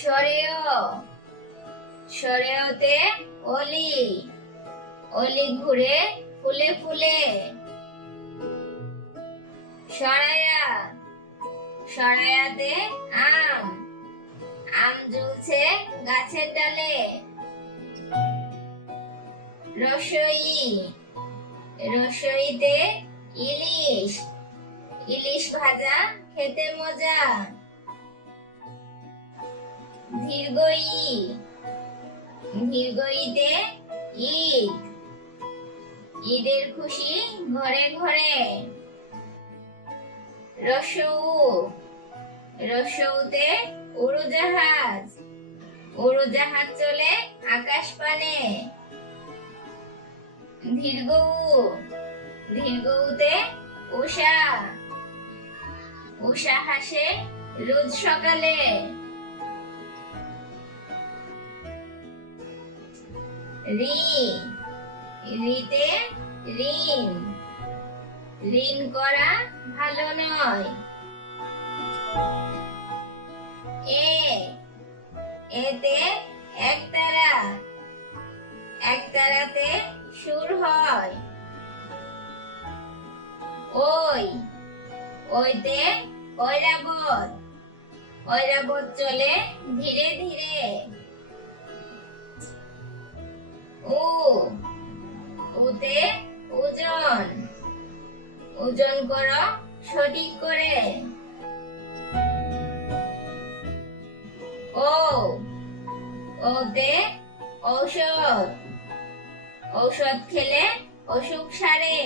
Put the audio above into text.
সরেও, সরেওতে অলি অলি ঘুরে ফুলে ফুলে। সরায়া, সরায়াতে আম আম ঝুলছে গাছের ডালে। রসই, রসইতে ইলিশ ইলিশ ভাজা খেতে মজা। ধীরগই ধীরগইতে ঈদ। ঈদের খুশি ঘরে ঘরে। রসৌ, রসৌতে উড়োজাহাজ। উড়োজাহাজ চলে আকাশ পানে ধীরগৌ ধীরগৌতে উষা উষা হাসে রোজ সকালে। রি রিতে ঋণ। ঋণ করা ভালো নয়। এ, এতে একতারা, একতারাতে সুর হয়। ওই, ওইতে ঐরাবত ঐরাবত চলে ধীরে ধীরে। উতে ওজন। ওজন করো সঠিক করে। ও ওতে ঔষধ। ঔষধ খেলে অসুখ সারে।